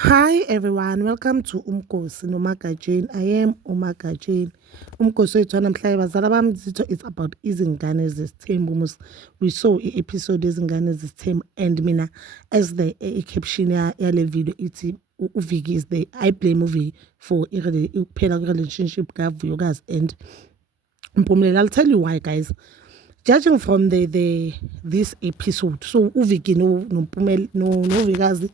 Hi everyone, welcome to Umkosi noMagajane. I am uMagajane. Umkosi wethu namhlanje bazala bami zitho it's about izingane zesithembu. We saw episode izingane zesithembu and mina as the caption yale video ithi uViki is the I blame movie for ukuphela relationship kaVuyokazi and Mpumelelo. I'll tell you why, guys. Judging from this episode, so uViki no Vikazi,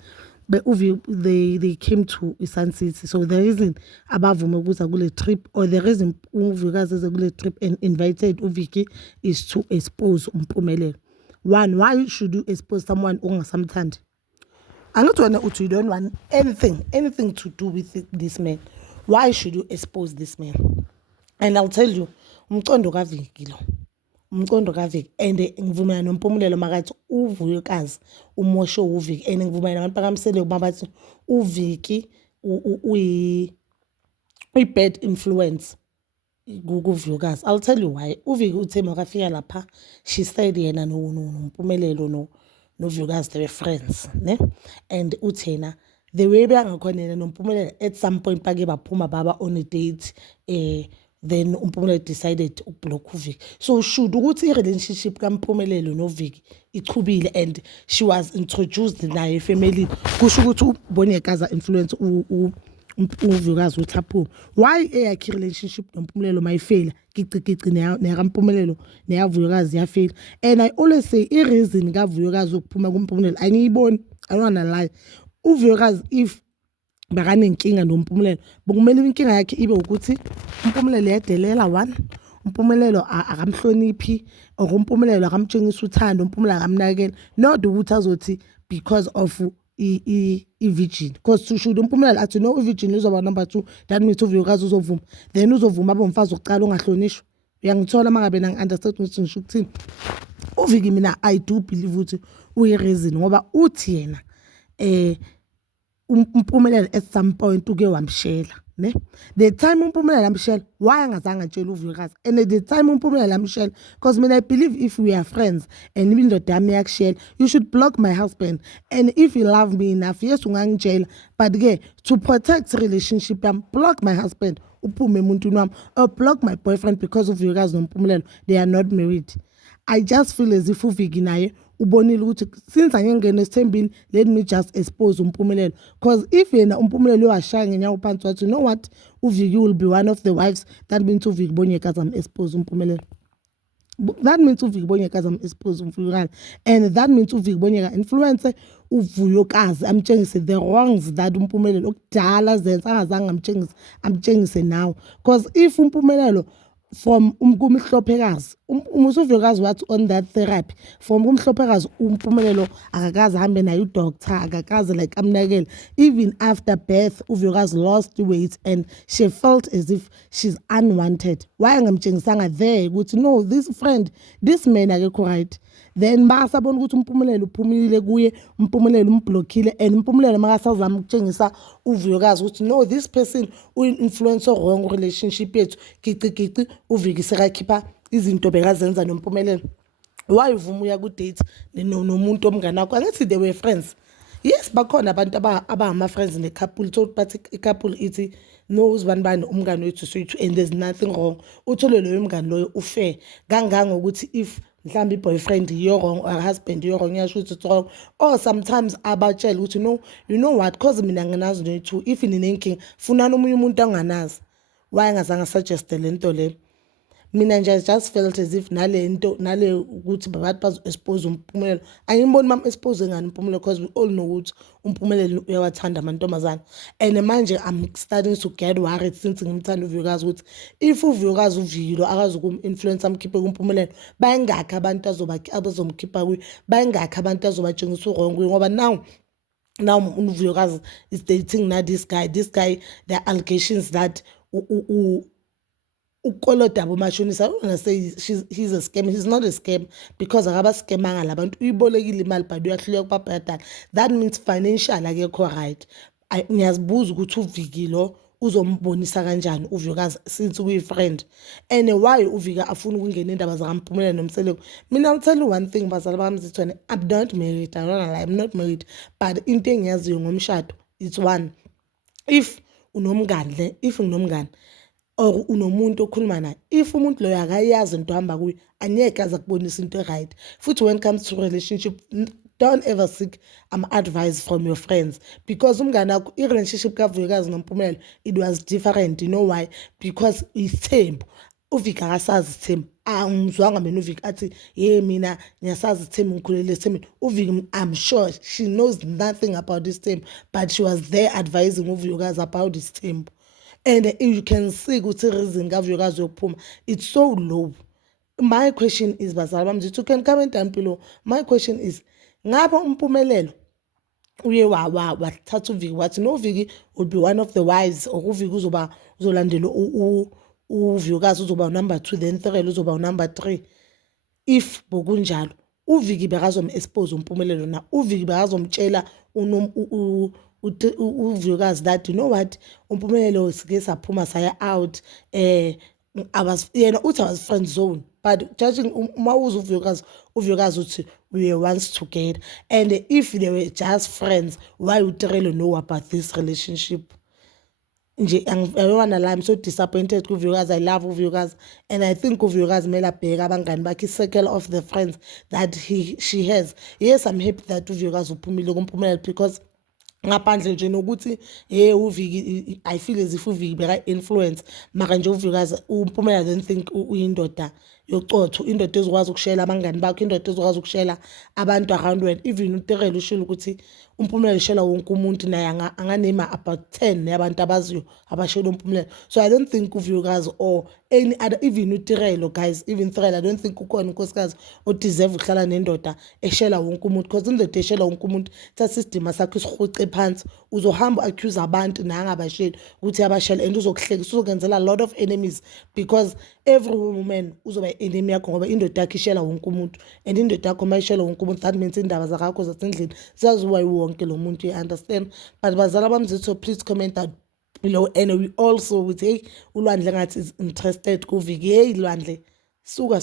but they came to Sun City. So the reason abavume ukuthi kule trip, or the reason uVikazi is kule trip and invited uViki is to expose Mpumelelo. One, why should you expose someone ongasamthandi? Angithi wena you don't want anything to do with this man. Why should you expose this man? And I'll tell you, umqondo kaViki lo. Umqondo kaViki and ngivumelana noMpumelelo makathi uVuyokazi umosho uViki and ngivumelana nabantu bakamsele ukuba bathi uViki uyi bad influence kuVuyokazi. I'll tell you why. uViki uthe makafika lapha she said yena noMpumelelo noVuyokazi they were friends, ne? And uthena the way bangakhona yena noMpumelelo at some point bake baphuma baba on a date then uMpumelelo decided to block uViki. So should ukuthi relationship kaMpumelelo noViki ichubile and she was introduced naye family kusho ukuthi uBonyekaza influence uVuyokazi uThaphu. Why eyakhe relationship noMpumelelo mayifela gici nekaMpumelelo neyaVuyokazi yafela. And I always say reason kaVuyokazi ukuphuma kuMpumelelo angiyiboni. I don't wanna lie. uVuyokazi if bakanenkinga noMpumelelo bokumele inkinga yakhe ibe ukuthi uMpumelelo yadelela one, uMpumelelo akamhloniphi, or uMpumelelo akamtshengisa uthando, uMpumelelo akamnakela, not ukuthi azothi because of i-virgin, because to should uMpumelelo athi no i-virgin izoba number 2, that means uVuyokazi uzovuma, then uzovuma abe umfazi oqala ongahlonishwa. Uyangithola mangabe nang-understand ukuthi ngisho ukuthini. uViki mina I do believe ukuthi uyi-reason ngoba uthi yena uMpumelelo at some point uke wamshela, ne? The time uMpumelelo amshela why angazange atshela uVuyokazi, and at the time uMpumelelo amshela because mina I believe if we are friends and indoda yami yakushela you should block my husband, and if you love me enough yes ungangitshela, but ke to protect relationship yami block my husband uphume emuntwini wami, or block my boyfriend because of uVuyokazi noMpumelelo they are not married. I just feel as if uViki naye ubonile ukuthi since angengena esithembini let me just expose uMpumelelo, because if yena uMpumelelo washaya ngenyawo phansi wathi you know what uViki will be one of the wives, that means uViki Bonyekazi am expose uMpumelelo. That means uViki Bonyekazi am expose uMvuyokazi, and that means uViki Bonyekazi influence uVuyokazi amtshengise the wrongs that uMpumelelo okudala zenza angazange amtshengise now, because if uMpumelelo from kumhlophekazi uMvuyokazi wathi on that therapy from kumhlophekazi uMpumelelo akakaze hambe naye udoctor, akakaze like amnakele. Even after birth uVuyokazi lost weight and she felt as if she's unwanted. Why angamtshengisanga there ukuthi no this friend this man akekho right, then basabona ukuthi uMpumelelo uphumile kuye, uMpumelelo umblockile, and uMpumelelo makasazama ukutshengisa uVuyokazi ukuthi no this person uyi-influence wrong relationship yethu gici uViki sekakhipha izinto bekazenza noMpumelelo. Why uvuma uya ku-date nomuntu omngane wakho? Angithi they were friends. Yes bakhona abantu abama-friends ne-couple told but i-couple ithi no uzibani umngane wethu swethu and there's nothing wrong. Uthole loyo mngane loyo ufair kangangokuthi if mhlambe i-boyfriend you're wrong or husband you're wrong yasho ukuthi it's wrong, or sometimes abatshela ukuthi no you know what because mina nginazi nethu if ninenkinga funana omunye umuntu anganazi. Why angazange suggest lento le? Mina nje just felt as if nale ukuthi babathi bazo-expose uMpumelelo angiboni mam-expose ngani uMpumelelo because we all know ukuthi uMpumelelo uyawathanda amantombazana, and manje I'm starting to get worried since ngimthanda uVuyokazi ukuthi if uVuyokazi uViki akazi ukum-influence amkhiphe kuMpumelelo bayingakhi abantu abazomkhipha kuye, bayingakhi abantu azobatshengisa uwrong kuye ngoba now uVuyokazi is dating now this guy there are allegations that ukolodaba umashonisa. I don't want to say he's a scam. He's not a scam because akabascamanga labantu uyibolekile imali but uyahluleka ukubabhadala. That means financial akekho right. Ngiyazibuza ukuthi uViki lo uzombonisa kanjani uVuyokazi since uyi-friend, and why uViki afuna ukungena indaba zakaMpumelelo noMseleko. Mina I'll tell you one thing bazala bami zithwane, I'm not married, I don't lie, I'm not married, but into engiyaziyo ngomshado it's one. If nginomngane or unomuntu okhuluma naye, if umuntu loyo akayazi into hamba kuyo, anyeke aza kubonisa into right. Futhi when it comes to relationship, don't ever seek advice from your friends, because umngane wakho i-relationship kaVuyekazi noMpumelelo, it was different. You know why? Because iThembu, uVika akasazi iThembu. Angizwanga mina uVika athi mina ngiyasazi iThembu, ngikhulele iThembu. uVika, I'm sure she knows nothing about this Thembu, but she was there advising uVuyekazi about this Thembu. And you can see ukuthi reason kaVuyekazi yokuphuma, it's so low. My question is, bazali bami, you can comment down below. My question is, ngabe uMpumelelo uye wathatha uViki wathi no, Viki will be one of the wives, or uViki uzolandela uVuyekazi, uzoba number 2, then Thirelo uzoba number 3. If bokunjalo, uViki bekazom-expose uMpumelelo na, uViki bekazomtshela uVuyekazi that, you know what, uMpumelelo sike saphuma saya out, I was friend zone. But judging uVuyekazi uthi we were once together, and if they were just friends, why would Thirelo know about this relationship? I don't wanna lie, I'm so disappointed kuVuyekazi. I love uVuyekazi, and I think uVuyekazi mele abheke abangani bakhe, circle of the friends that she has. Yes, I'm happy that uVuyekazi uphumile kuMpumelelo, because ngaphandle nje nokuthi uViki, I feel as if uViki beka-influence, maka nje uVuyekazi uMpumelelo, I don't think uyindoda yocotho, indoda ezokwazi ukushayela abangani bakho, indoda ezokwazi ukushayela abantu around wena. Even uThirelo ushilo ukuthi uMpumelelo shayela wonke umuntu, naye anganema about 10 yabantu abaziyo abashayela uMpumelelo. So I don't think uVuyekazi or any other, even uThirelo, guys, even Thirelo, I don't think ukhona unkosikazi odeserve ukuhlala nendoda eshayela wonke umuntu, because indoda eshayela wonke umuntu thatha isidima sakho isihuce phansi, uzohamba accuse abantu naye angabashayeli ukuthi abashayela, and uzokuhlekisa, uzokwenzela a lot of enemies, because every woman uzoba enemy yakho ngoba indoda yakho ishayela wonke umuntu, and indoda yakho mayishayela wonke umuntu, that means indaba zakho zasendlini ziyaziwa wonke lo muntu, you understand? But bazala bami zethu, please comment down below, and we also with uLwandle ngathi is interested kuViki. Lwandle, suka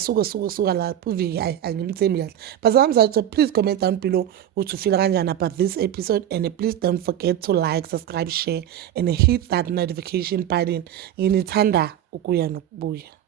lapho, uViki angimthembi kahle. Bazala bami zethu, please comment down below ukuthi ufila kanjani about this episode, and please don't forget to like, subscribe, share, and hit that notification button. Nginithanda ukuya nokubuya.